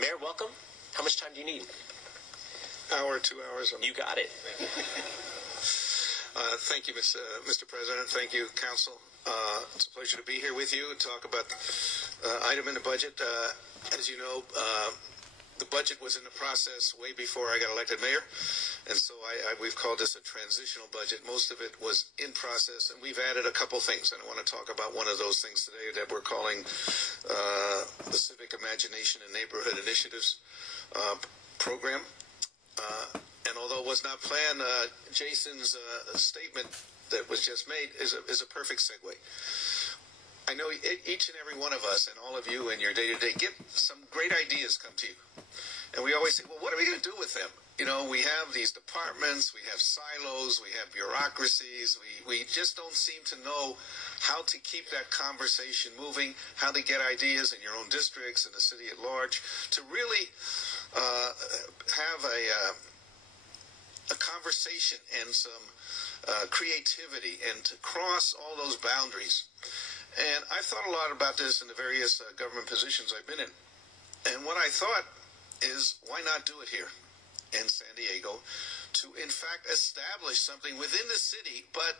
Mayor, welcome. How much time do you need? Hour, 2 hours. You got it. Thank you, Mr. President. Thank you, Council. It's a pleasure to be here with you and talk about item in the budget. As you know, the budget was in the process way before I got elected mayor, and so we've called this a transitional budget. Most of it was in process, and we've added a couple things, and I want to talk about one of those things today that we're calling the Civic Imagination and Neighborhood Initiatives program. And although it was not planned, Jason's statement that was just made is a perfect segue. I know each and every one of us and all of you in your day-to-day get some great ideas come to you. And we always say, well, what are we going to do with them? You know, we have these departments, we have silos, we have bureaucracies. We just don't seem to know how to keep that conversation moving, how to get ideas in your own districts and the city at large, to really have a conversation and some creativity and to cross all those boundaries. And I've thought a lot about this in the various government positions I've been in. And what I thought is, why not do it here in San Diego to, in fact, establish something within the city, but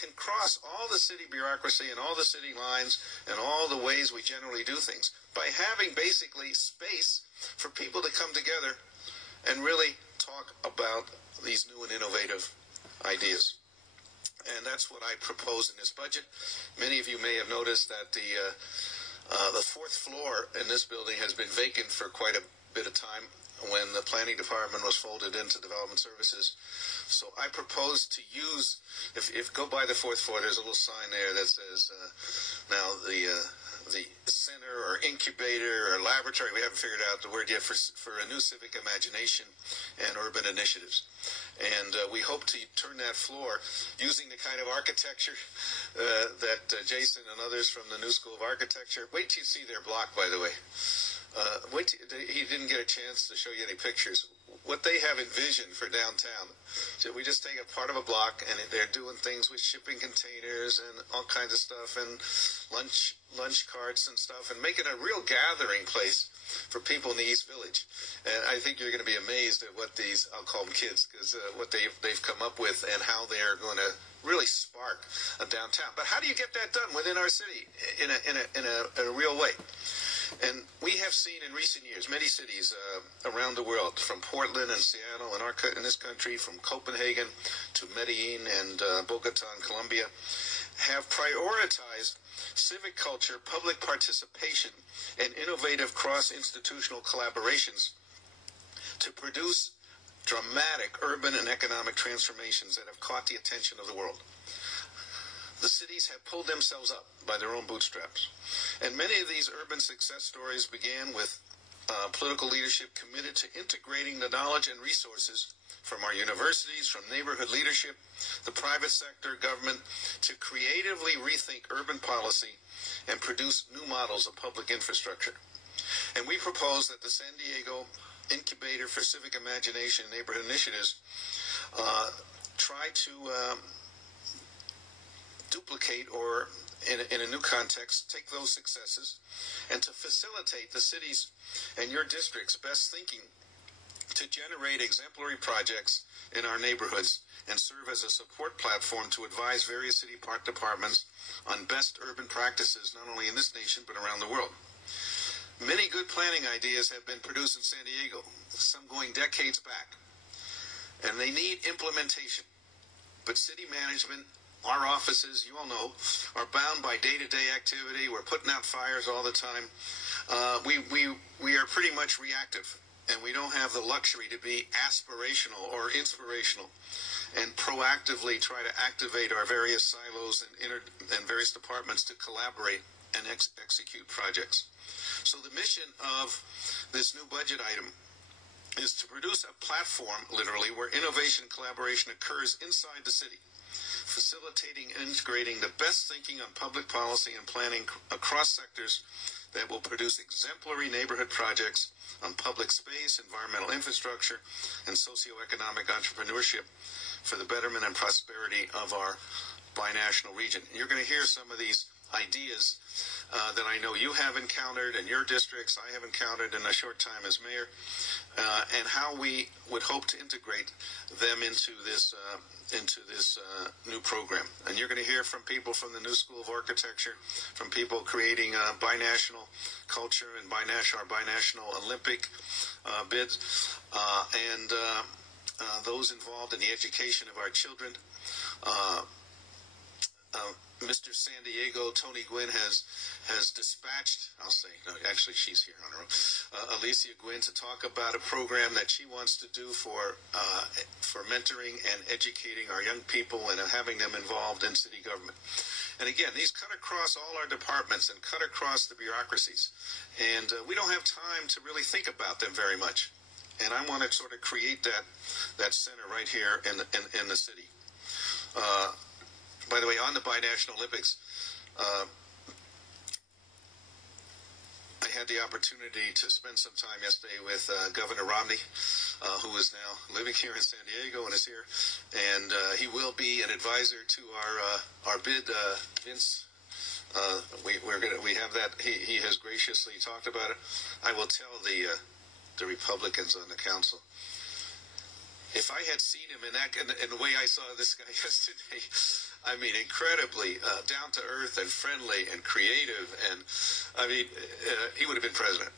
can cross all the city bureaucracy and all the city lines and all the ways we generally do things by having basically space for people to come together and really talk about these new and innovative ideas. And that's what I propose in this budget. Many of you may have noticed that the fourth floor in this building has been vacant for quite a bit of time when the planning department was folded into development services. So I propose to use, if go by the fourth floor, there's a little sign there that says now the center or incubator or laboratory, we haven't figured out the word yet, for a new civic imagination and urban initiatives. And we hope to turn that floor using the kind of architecture that Jason and others from the New School of Architecture, wait till you see their block, by the way. He didn't get a chance to show you any pictures. What they have envisioned for downtown, so we just take a part of a block and they're doing things with shipping containers and all kinds of stuff and lunch carts and stuff and making a real gathering place for people in the East Village. And I think you're going to be amazed at what these, I'll call them kids, because what they've come up with and how they're going to really spark a downtown. But how do you get that done within our city in a real way? And we have seen in recent years many cities around the world, from Portland and Seattle in this country, from Copenhagen to Medellin and Bogota in Colombia, have prioritized civic culture, public participation, and innovative cross-institutional collaborations to produce dramatic urban and economic transformations that have caught the attention of the world. The cities have pulled themselves up by their own bootstraps. And many of these urban success stories began with political leadership committed to integrating the knowledge and resources from our universities, from neighborhood leadership, the private sector, government, to creatively rethink urban policy and produce new models of public infrastructure. And we propose that the San Diego Incubator for Civic Imagination and Neighborhood Initiatives try to duplicate or, in a new context, take those successes and to facilitate the city's and your district's best thinking to generate exemplary projects in our neighborhoods and serve as a support platform to advise various city park departments on best urban practices, not only in this nation, but around the world. Many good planning ideas have been produced in San Diego, some going decades back, and they need implementation. But city management, our offices, you all know, are bound by day-to-day activity. We're putting out fires all the time. We are pretty much reactive, and we don't have the luxury to be aspirational or inspirational and proactively try to activate our various silos and various departments to collaborate and execute projects. So the mission of this new budget item is to produce a platform, literally, where innovation and collaboration occurs inside the city, facilitating and integrating the best thinking on public policy and planning across sectors that will produce exemplary neighborhood projects on public space, environmental infrastructure, and socioeconomic entrepreneurship for the betterment and prosperity of our binational region. You're going to hear some of these ideas that I know you have encountered in your districts, I have encountered in a short time as mayor, and how we would hope to integrate them into this new program. And you're going to hear from people from the New School of Architecture, from people creating binational culture and our binational Olympic bids, and those involved in the education of our children. Mr. San Diego, Tony Gwynn, has dispatched, actually she's here on her own, Alicia Gwynn, to talk about a program that she wants to do for mentoring and educating our young people and having them involved in city government. And again, these cut across all our departments and cut across the bureaucracies. And we don't have time to really think about them very much. And I want to sort of create that center right here in the city. By the way, on the Binational Olympics, I had the opportunity to spend some time yesterday with Governor Romney, who is now living here in San Diego and is here, and he will be an advisor to our bid. Vince, we have that. He has graciously talked about it. I will tell the Republicans on the council, if I had seen him in the way I saw this guy yesterday, I mean, incredibly down to earth and friendly and creative, and I mean, he would have been president.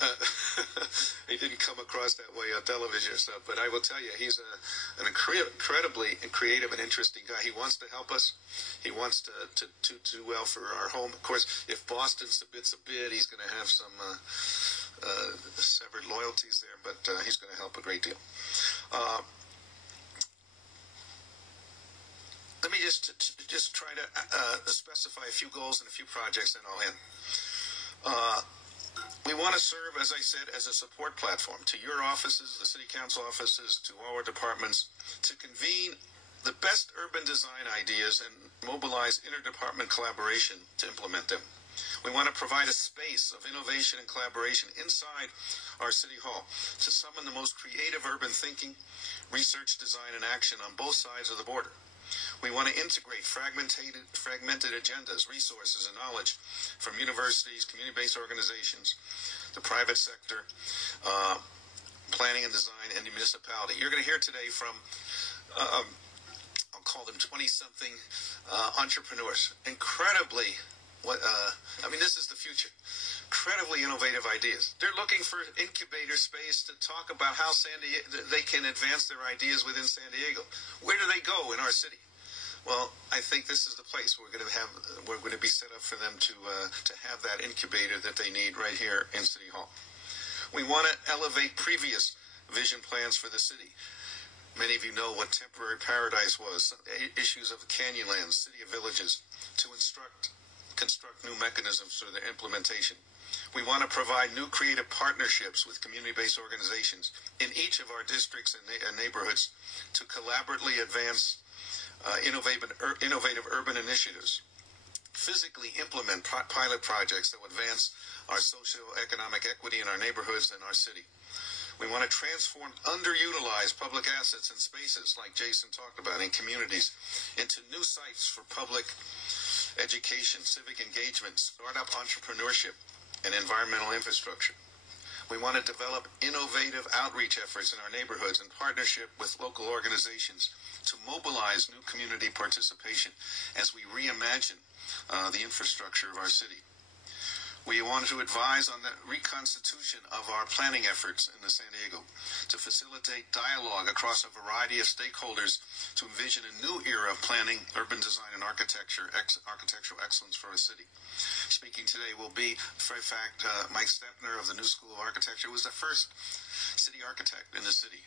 He didn't come across that way on television or stuff, but I will tell you, he's an incredibly creative and interesting guy. He wants to help us. He wants to do well for our home. Of course, if Boston submits a bid, he's going to have some severed loyalties there, but he's going to help a great deal. Let me just try to specify a few goals and a few projects, and I'll end. We want to serve, as I said, as a support platform to your offices, the city council offices, to all our departments, to convene the best urban design ideas and mobilize interdepartment collaboration to implement them. We want to provide a space of innovation and collaboration inside our City Hall to summon the most creative urban thinking, research, design, and action on both sides of the border. We want to integrate fragmented agendas, resources, and knowledge from universities, community-based organizations, the private sector, planning and design, and the municipality. You're going to hear today from, I'll call them 20-something entrepreneurs. Incredibly, this is the future. Incredibly innovative ideas. They're looking for incubator space to talk about how they can advance their ideas within San Diego. Where do they go in our city? Well, I think this is the place we're going to be set up for them to have that incubator that they need right here in City Hall. We want to elevate previous vision plans for the city. Many of you know what temporary paradise was, issues of Canyonlands, city of villages, to construct new mechanisms for their implementation. We want to provide new creative partnerships with community-based organizations in each of our districts and neighborhoods to collaboratively advance innovative urban initiatives, physically implement pilot projects that will advance our socio-economic equity in our neighborhoods and our city. We want to transform underutilized public assets and spaces, like Jason talked about, in communities, into new sites for public education, civic engagement, startup entrepreneurship, and environmental infrastructure. We want to develop innovative outreach efforts in our neighborhoods in partnership with local organizations to mobilize new community participation as we reimagine the infrastructure of our city. We want to advise on the reconstitution of our planning efforts in the San Diego to facilitate dialogue across a variety of stakeholders to envision a new era of planning, urban design, and architectural excellence for our city. Speaking today will be, for a fact, Mike Stepner of the New School of Architecture, who was the first city architect in the city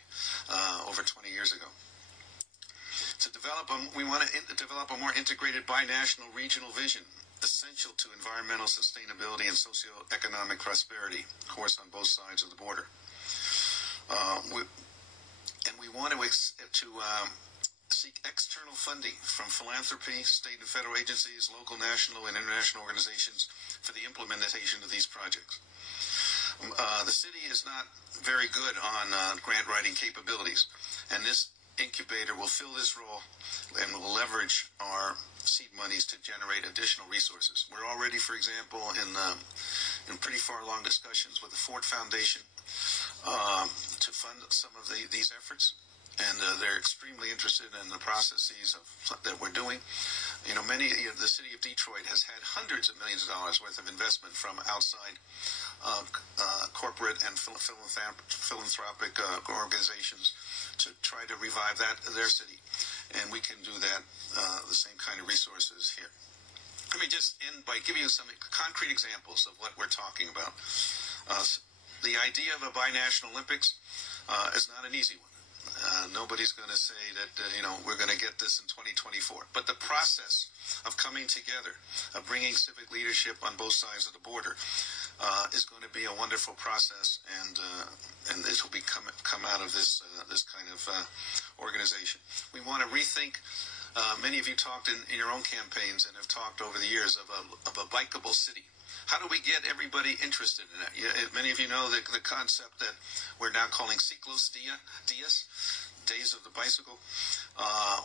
over 20 years ago. We want to develop a more integrated binational regional vision, essential to environmental sustainability and socioeconomic prosperity, of course, on both sides of the border. We want to seek external funding from philanthropy, state and federal agencies, local, national, and international organizations for the implementation of these projects. The city is not very good on grant writing capabilities, and this incubator will fill this role and will leverage our seed monies to generate additional resources. We're already, for example, in pretty far along discussions with the Ford Foundation to fund some of these efforts, and they're extremely interested in the processes that we're doing. You know, the city of Detroit has had hundreds of millions of dollars worth of investment from outside corporate and philanthropic organizations to try to revive their city, and we can do that the same kind of resources here. Let me just end by giving you some concrete examples of what we're talking about. The idea of a binational Olympics is not an easy one. Nobody's going to say that, we're going to get this in 2024. But the process of coming together, of bringing civic leadership on both sides of the border, is going to be a wonderful process, and this will come out of this kind of organization. We want to rethink. Many of you talked in your own campaigns and have talked over the years of a bikeable city. How do we get everybody interested in that? Many of you know the concept that we're now calling Ciclos Dias, Days of the Bicycle.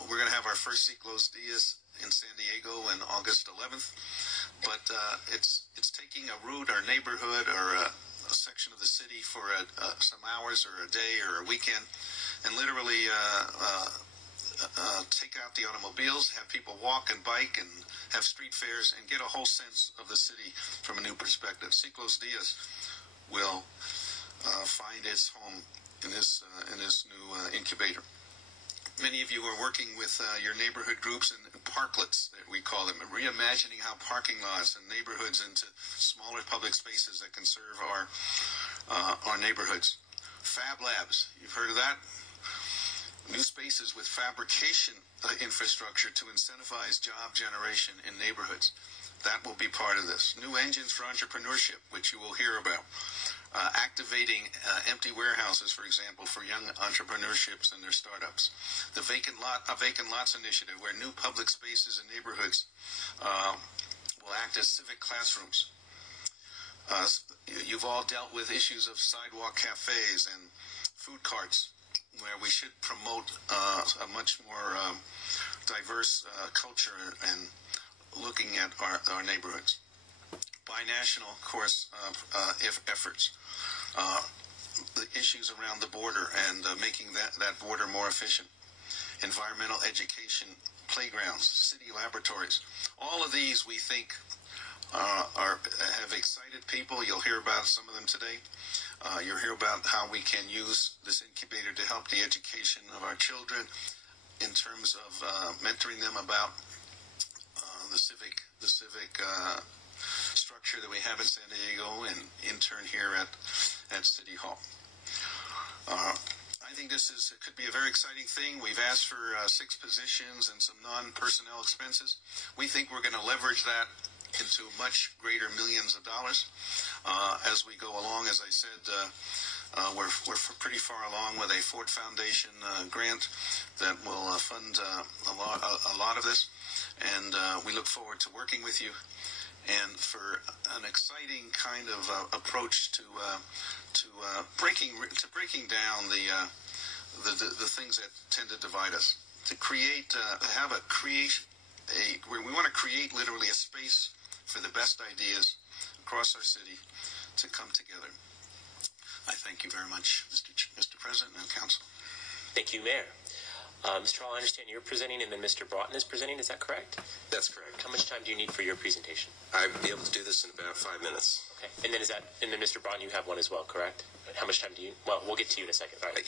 We're going to have our first Ciclos Dias in San Diego on August 11th. But it's taking a route or neighborhood or a section of the city for some hours or a day or a weekend and literally take out the automobiles, have people walk and bike and have street fairs and get a whole sense of the city from a new perspective. Ciclos Dias will find its home in this new incubator. Many of you are working with your neighborhood groups and parklets, that we call them, and reimagining how parking lots and neighborhoods into smaller public spaces that can serve our neighborhoods. Fab Labs, you've heard of that? New spaces with fabrication infrastructure to incentivize job generation in neighborhoods. That will be part of this. New engines for entrepreneurship, which you will hear about. Activating empty warehouses, for example, for young entrepreneurships and their startups. The vacant lots initiative, where new public spaces and neighborhoods will act as civic classrooms. You've all dealt with issues of sidewalk cafes and food carts, where we should promote a much more diverse culture and looking at our neighborhoods. Binational, of course, efforts. The issues around the border and making that border more efficient. Environmental education, playgrounds, city laboratories. All of these, we think, have excited people. You'll hear about some of them today. You'll hear about how we can use this incubator to help the education of our children in terms of mentoring them about the civic structure that we have in San Diego and intern here at City Hall. I think this could be a very exciting thing. We've asked for 6 positions and some non-personnel expenses. We think we're going to leverage that into much greater millions of dollars as we go along. As I said, we're pretty far along with a Ford Foundation grant that will fund a lot of this, and we look forward to working with you and for an exciting kind of approach to breaking down the things that tend to divide us. To create, we want to create literally a space for the best ideas across our city to come together. I thank you very much, Mr. President and Council. Thank you, Mayor. Mr. Hall, I understand you're presenting and then Mr. Broughton is presenting. Is that correct? That's correct. How much time do you need for your presentation? I'll be able to do this in about 5 minutes. Okay. And then Mr. Broughton, you have one as well, correct? How much time do you? Well, we'll get to you in a second. All right.